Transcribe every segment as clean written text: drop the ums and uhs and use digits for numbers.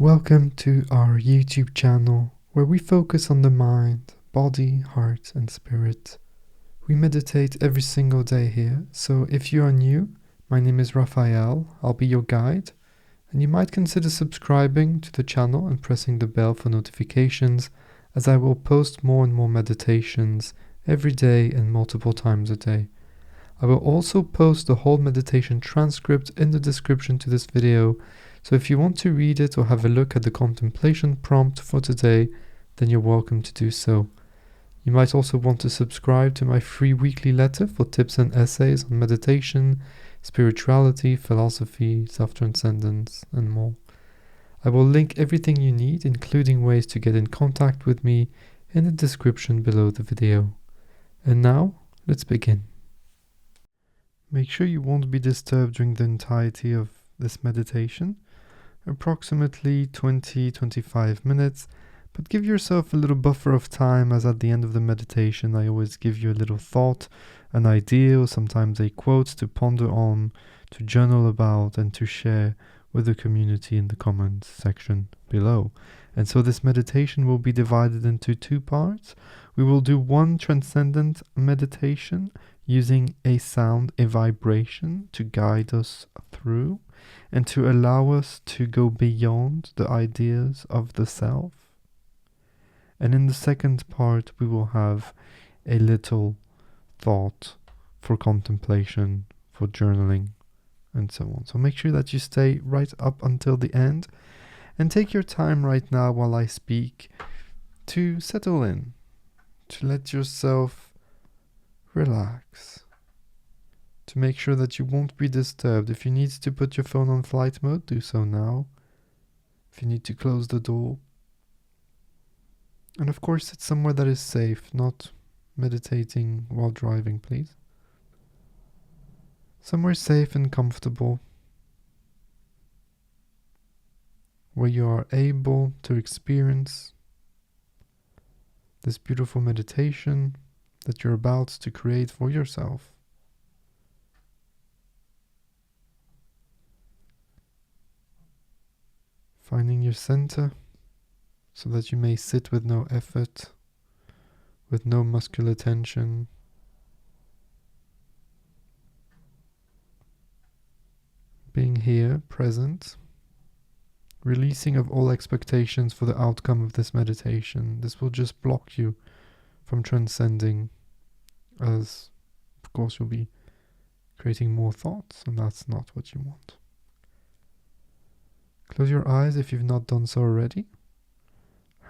Welcome to our YouTube channel where we focus on the mind, body, heart and spirit. We meditate every single day here, so if you are new, my name is Raphael, I'll be your guide, and you might consider subscribing to the channel and pressing the bell for notifications, as I will post more and more meditations every day and multiple times a day. I will also post the whole meditation transcript in the description to this video, so if you want to read it or have a look at the contemplation prompt for today, then you're welcome to do so. You might also want to subscribe to my free weekly letter for tips and essays on meditation, spirituality, philosophy, self-transcendence, and more. I will link everything you need, including ways to get in contact with me, in the description below the video. And now, let's begin. Make sure you won't be disturbed during the entirety of this meditation, approximately 20-25 minutes, but give yourself a little buffer of time, as at the end of the meditation I always give you a little thought, an idea, or sometimes a quote to ponder on, to journal about, and to share with the community in the comments section below. And so this meditation will be divided into two parts. We will do one transcendent meditation using a sound, a vibration to guide us through and to allow us to go beyond the ideas of the self. And in the second part, we will have a little thought for contemplation, for journaling, and so on. So make sure that you stay right up until the end and take your time right now while I speak to settle in, to let yourself relax, to make sure that you won't be disturbed. If you need to put your phone on flight mode, do so now. If you need to close the door. And of course, it's somewhere that is safe, not meditating while driving, please. Somewhere safe and comfortable, where you are able to experience this beautiful meditation that you're about to create for yourself. Finding your center so that you may sit with no effort, with no muscular tension. Being here, present, releasing of all expectations for the outcome of this meditation. This will just block you from transcending, as of course you'll be creating more thoughts, and that's not what you want. Close your eyes if you've not done so already.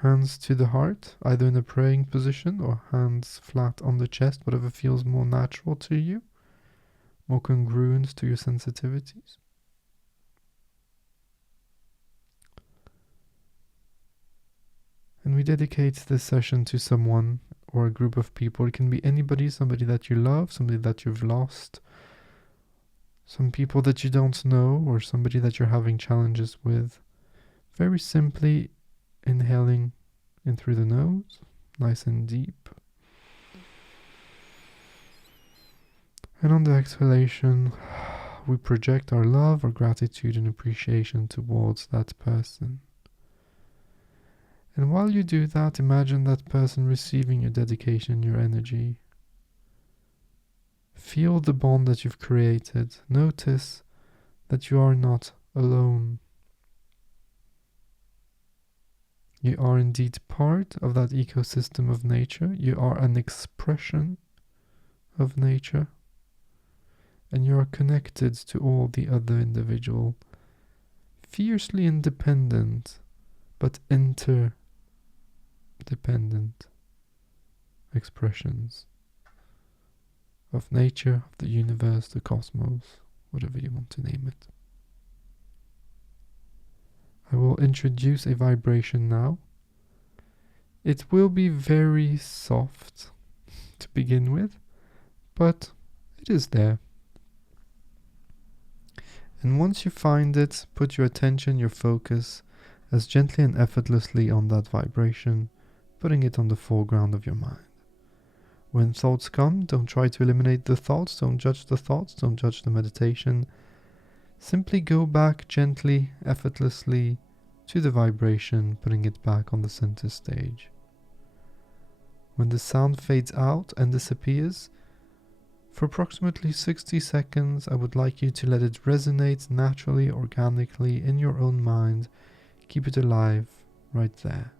Hands to the heart, either in a praying position or hands flat on the chest, whatever feels more natural to you, more congruent to your sensitivities. And we dedicate this session to someone or a group of people. It can be anybody, somebody that you love, somebody that you've lost, some people that you don't know, or somebody that you're having challenges with. Very simply inhaling in through the nose, nice and deep. And on the exhalation, we project our love, our gratitude and appreciation towards that person. And while you do that, imagine that person receiving your dedication, your energy. Feel the bond that you've created. Notice that you are not alone. You are indeed part of that ecosystem of nature. You are an expression of nature. And you are connected to all the other individual, fiercely independent, but interdependent expressions of nature, of the universe, the cosmos, whatever you want to name it. I will introduce a vibration now. It will be very soft to begin with, but it is there. And once you find it, put your attention, your focus, as gently and effortlessly on that vibration, putting it on the foreground of your mind. When thoughts come, don't try to eliminate the thoughts, don't judge the thoughts, don't judge the meditation. Simply go back gently, effortlessly to the vibration, putting it back on the center stage. When the sound fades out and disappears, for approximately 60 seconds, I would like you to let it resonate naturally, organically in your own mind. Keep it alive right there.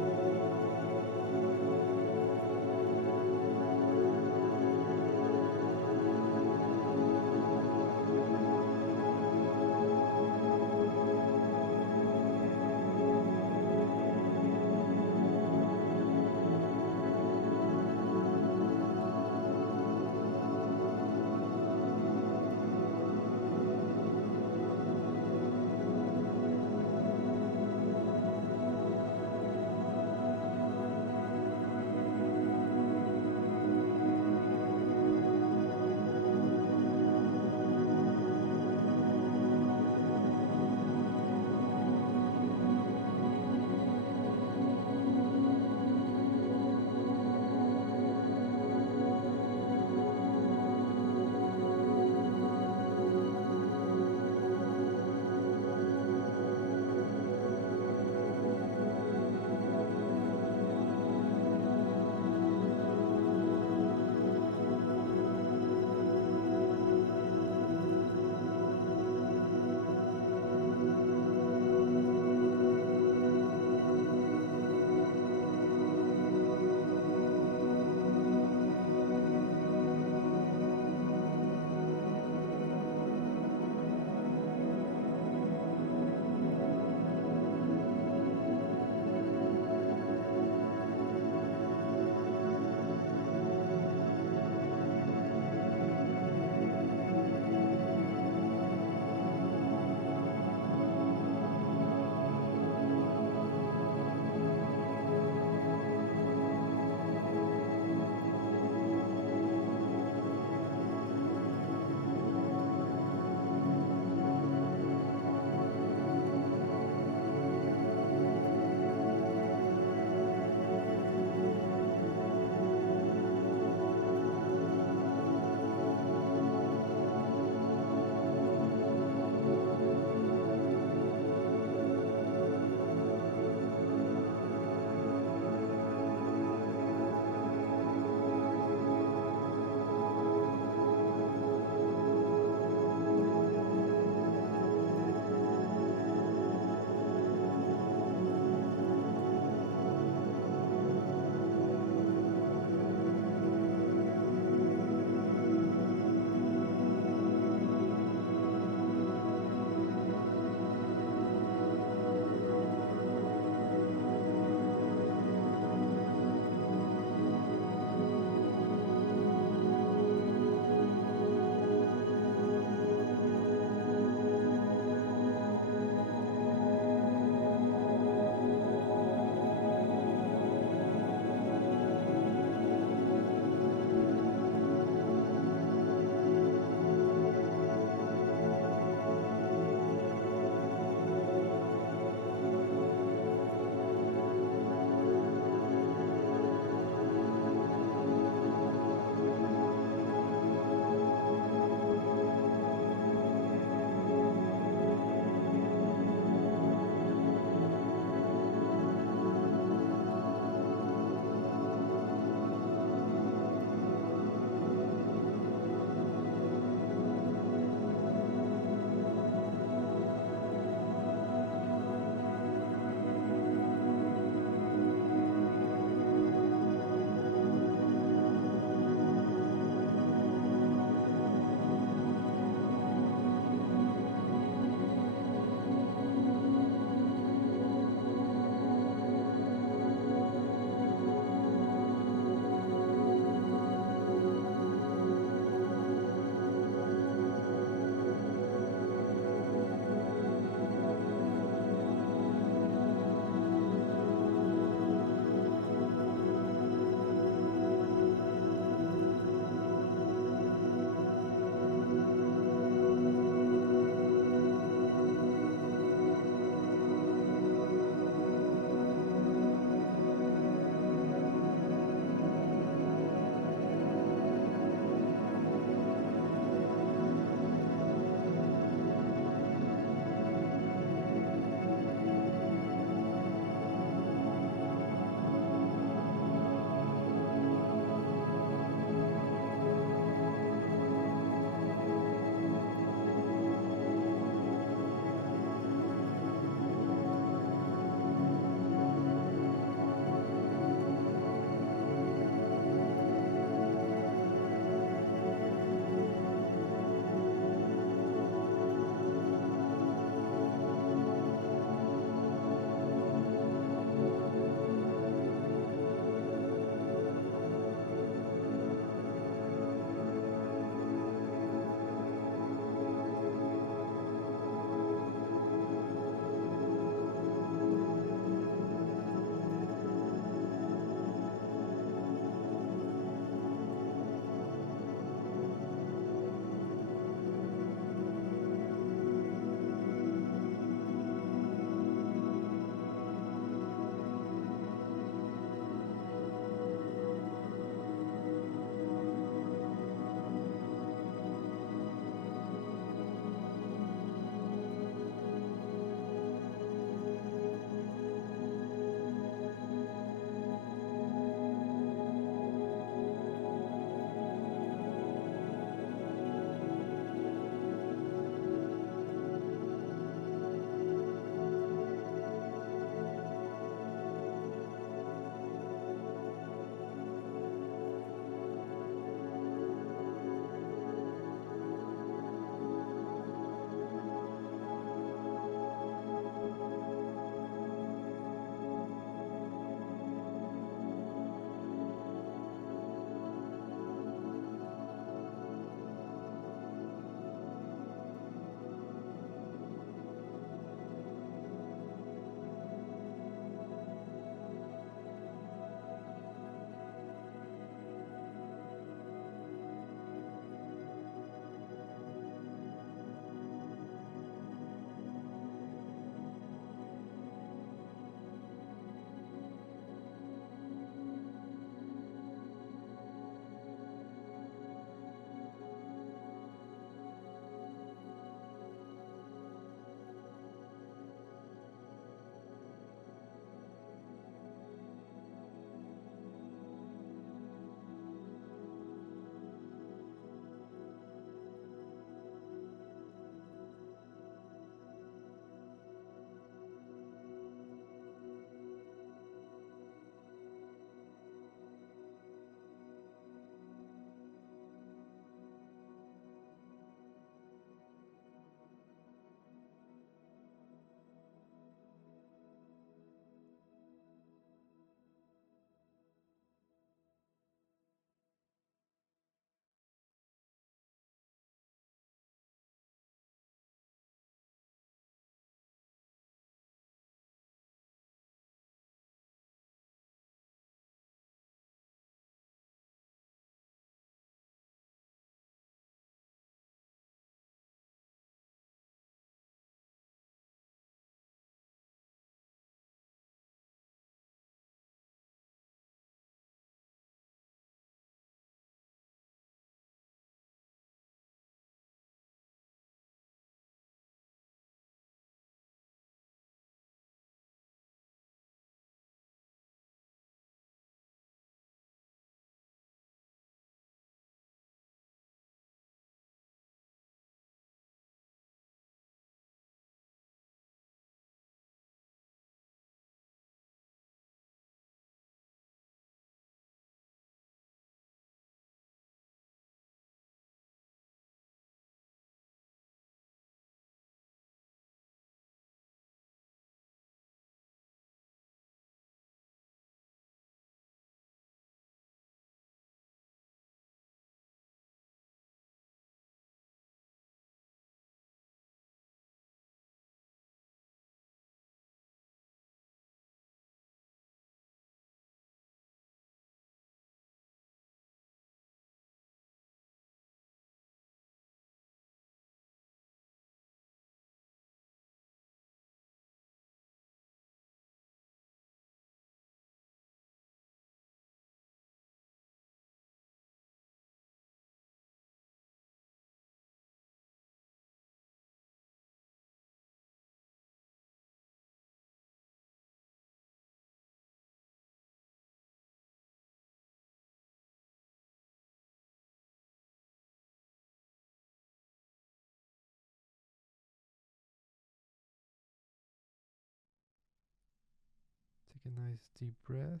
a nice deep breath.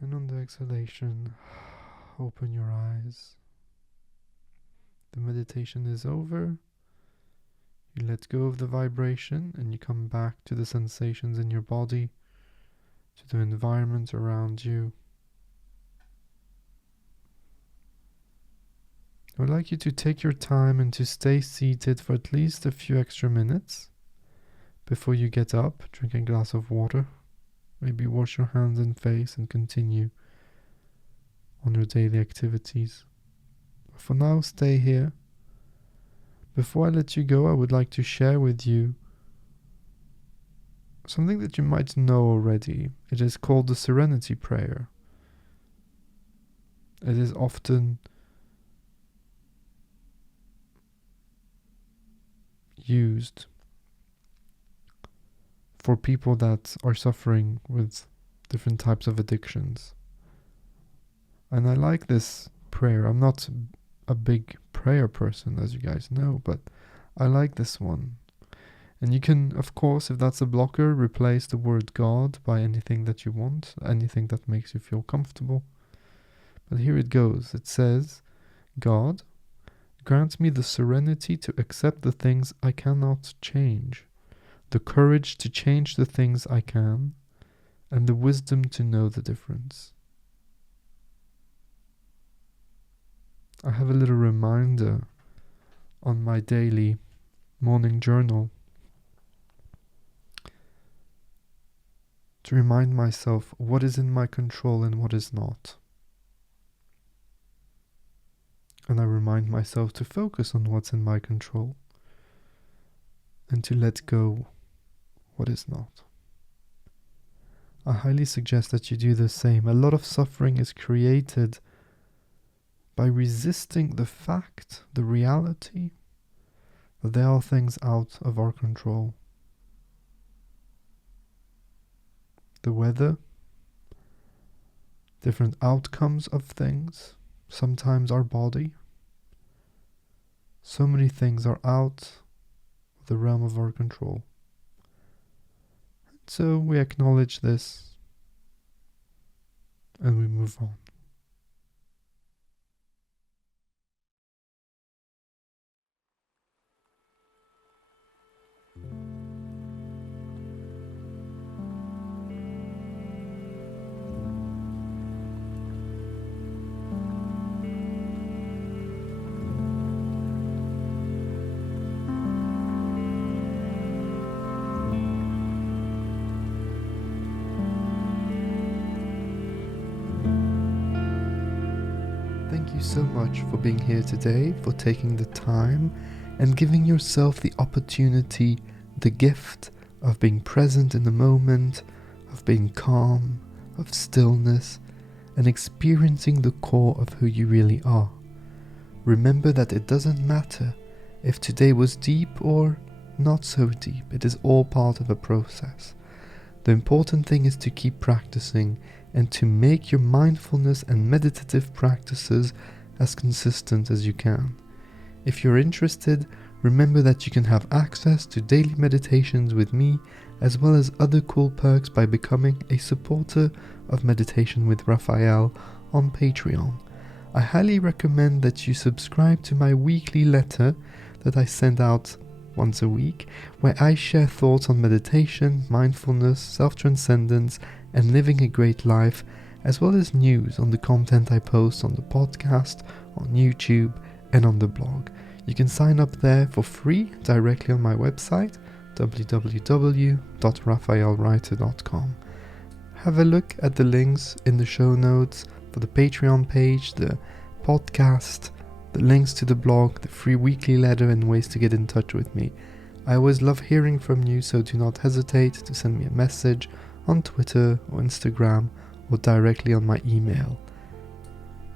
And on the exhalation, open your eyes. The meditation is over. You let go of the vibration and you come back to the sensations in your body, to the environment around you. I would like you to take your time and to stay seated for at least a few extra minutes before you get up, drink a glass of water, maybe wash your hands and face and continue on your daily activities. For now, stay here. Before I let you go, I would like to share with you something that you might know already. It is called the Serenity Prayer. It is often used for people that are suffering with different types of addictions. And I like this prayer. I'm not a big prayer person, as you guys know, but I like this one. And you can, of course, if that's a blocker, replace the word God by anything that you want, anything that makes you feel comfortable. But here it goes. It says, God, grant me the serenity to accept the things I cannot change, the courage to change the things I can, and the wisdom to know the difference. I have a little reminder on my daily morning journal to remind myself what is in my control and what is not. And I remind myself to focus on what's in my control and to let go what is not. I highly suggest that you do the same. A lot of suffering is created by resisting the fact, the reality, that there are things out of our control. The weather, different outcomes of things, sometimes our body. So many things are out of the realm of our control. And so we acknowledge this and we move on. Thank you so much for being here today, for taking the time and giving yourself the opportunity, the gift of being present in the moment, of being calm, of stillness, and experiencing the core of who you really are. Remember that it doesn't matter if today was deep or not so deep. It is all part of a process. The important thing is to keep practicing and to make your mindfulness and meditative practices as consistent as you can. If you're interested, remember that you can have access to daily meditations with me, as well as other cool perks by becoming a supporter of Meditation with Raphael on Patreon. I highly recommend that you subscribe to my weekly letter that I send out once a week, where I share thoughts on meditation, mindfulness, self-transcendence, and living a great life, as well as news on the content I post on the podcast, on YouTube, and on the blog. You can sign up there for free directly on my website, www.raphaelwriter.com. Have a look at the links in the show notes for the Patreon page, the podcast, the links to the blog, the free weekly letter, and ways to get in touch with me. I always love hearing from you, so do not hesitate to send me a message on Twitter or Instagram or directly on my email.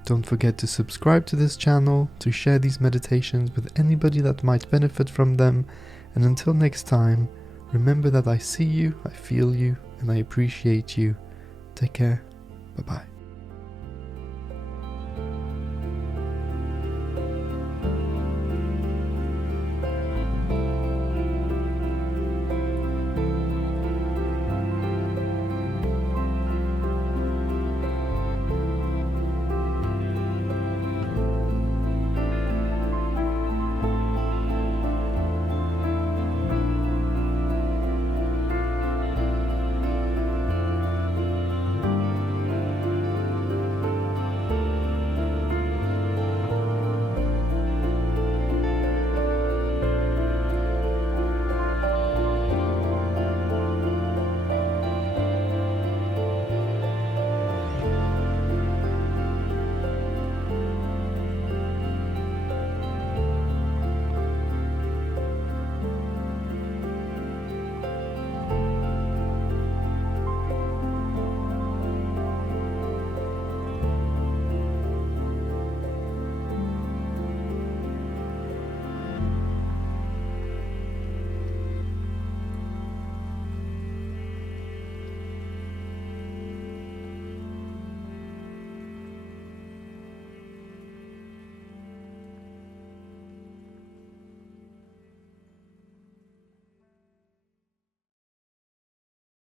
Don't forget to subscribe to this channel, to share these meditations with anybody that might benefit from them, and until next time, remember that I see you, I feel you, and I appreciate you. Take care. Bye-bye.